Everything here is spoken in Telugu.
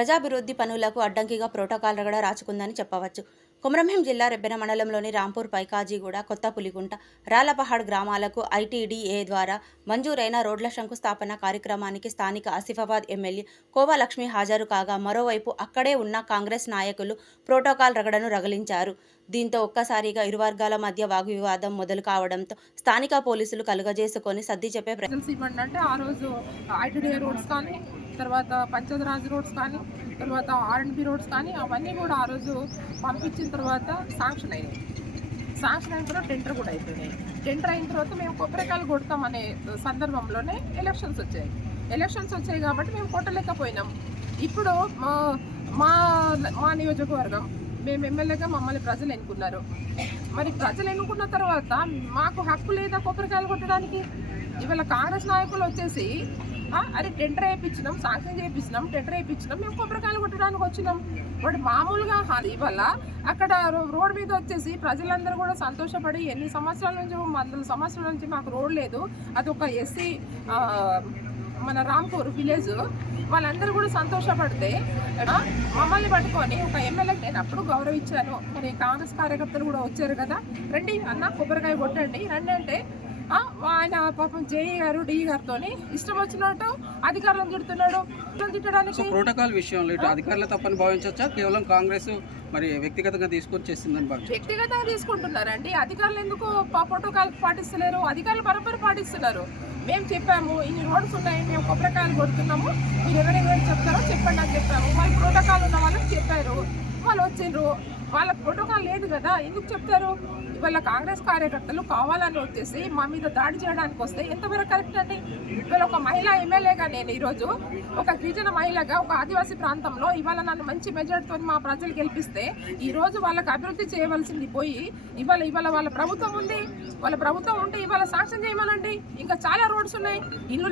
ప్రజాభివృద్ధి పనులకు అడ్డంకిగా ప్రోటోకాల్ రగడ రాచుకుందని చెప్పవచ్చు. కొమరంభీం జిల్లా రెబ్బెన మండలంలోని రాంపూర్, పైకాజీగూడ, కొత్త పులిగుంట, రాళ్లపహాడ్ గ్రామాలకు ఐటీడీఏ ద్వారా మంజూరైన రోడ్ల శంకుస్థాపన కార్యక్రమానికి స్థానిక ఆసిఫాబాద్ ఎమ్మెల్యే కోవా లక్ష్మి హాజరు కాగా, మరోవైపు అక్కడే ఉన్న కాంగ్రెస్ నాయకులు ప్రోటోకాల్ రగడను రగిలించారు. దీంతో ఒక్కసారిగా ఇరు వర్గాల మధ్య వాగ్వివాదం మొదలు కావడంతో స్థానిక పోలీసులు కలుగజేసుకొని సర్ది చెప్పే తర్వాత పంచదరాజ్ రోడ్స్ కానీ, తర్వాత ఆర్ఎండ్బి రోడ్స్ కానీ అవన్నీ కూడా ఆ రోజు పంపించిన తర్వాత శాంక్షన్ అయినాయి. శాంక్షన్ అయిన తర్వాత టెండర్ కూడా అయిపోయినాయి. టెండర్ అయిన తర్వాత మేము కొబ్బరికాయలు కొడతామనే సందర్భంలోనే ఎలక్షన్స్ వచ్చాయి కాబట్టి మేము కొట్టలేకపోయినాం. ఇప్పుడు మా నియోజకవర్గం మేము ఎమ్మెల్యేగా మమ్మల్ని ప్రజలు ఎన్నుకున్నారు. మరి ప్రజలు ఎన్నుకున్న తర్వాత మాకు హక్కు లేదా కొబ్బరికాయలు కొట్టడానికి? ఇవాళ కాంగ్రెస్ నాయకులు వచ్చేసి అరే టెండర్ వేయించినాం, శాంక్షన్ చేయించినాం, టెండర్ వేయించినాం, మేము కొబ్బరికాయలు కొట్టడానికి వచ్చినాం. వాడు మామూలుగా ఇవాళ అక్కడ రోడ్ మీద వచ్చేసి ప్రజలందరూ కూడా సంతోషపడి ఎన్ని సంవత్సరాల నుంచి 100 సంవత్సరాల నుంచి మాకు రోడ్ లేదు, అది ఒక ఎస్సీ మన రాంపూర్ విలేజ్, వాళ్ళందరూ కూడా సంతోషపడితే మమ్మల్ని పట్టుకొని ఒక ఎమ్మెల్యేకి నేను అప్పుడు గౌరవించాను. మరి కాంగ్రెస్ కార్యకర్తలు కూడా వచ్చారు కదా, రండి అన్న కొబ్బరికాయ కొట్టండి రండి అంటే ఆయన పాపం జేఈ గారు డిఈ గారితో ఇష్టం వచ్చినట్టు అధికారులను తిడుతున్నాడు. తిట్టడానికి ప్రోటోకాల్ విషయంలో అధికారులు తప్పని భావించవచ్చా? కేవలం కాంగ్రెస్ మరి వ్యక్తిగతంగా తీసుకొని చేస్తుందని భావించారు. వ్యక్తిగతంగా తీసుకుంటున్నారండి. అధికారులు ఎందుకు ప్రోటోకాల్ పాటిస్తలేరు? అధికారులు బరాబర్ పాటిస్తున్నారు. మేము చెప్పాము ఇన్ని రోడ్స్ ఉన్నాయి, మేము కొబ్బరికాయలు కొడుతున్నాము, మీరు ఎవరెవరు చెప్తారో చెప్పండి అని చెప్పాము. వాళ్ళు ప్రోటోకాల్ ఉన్న వాళ్ళకి చెప్పారు, వాళ్ళు వచ్చిండ్రు. వాళ్ళకి ప్రోటోకాల్ లేదు కదా, ఎందుకు చెప్తారు? ఇవాళ కాంగ్రెస్ కార్యకర్తలు కావాలని వచ్చేసి మా మీద దాడి చేయడానికి వస్తే ఎంతవరకు కరెక్ట్ అండి? ఇవాళ ఒక మహిళా ఎమ్మెల్యేగా నేను ఈరోజు ఒక గిరిజన మహిళగా ఒక ఆదివాసీ ప్రాంతంలో ఇవాళ నన్ను మంచి మెజార్టీతో మా ప్రజలు గెలిపిస్తే ఈరోజు వాళ్ళకి అభివృద్ధి చేయవలసింది పోయి ఇవాళ వాళ్ళ ప్రభుత్వం ఉంది, వాళ్ళ ప్రభుత్వం ఉంటే ఇవాళ శాంక్షన్ చేయమనండి. ఇంకా చాలా రోడ్స్ ఉన్నాయి, ఇల్లు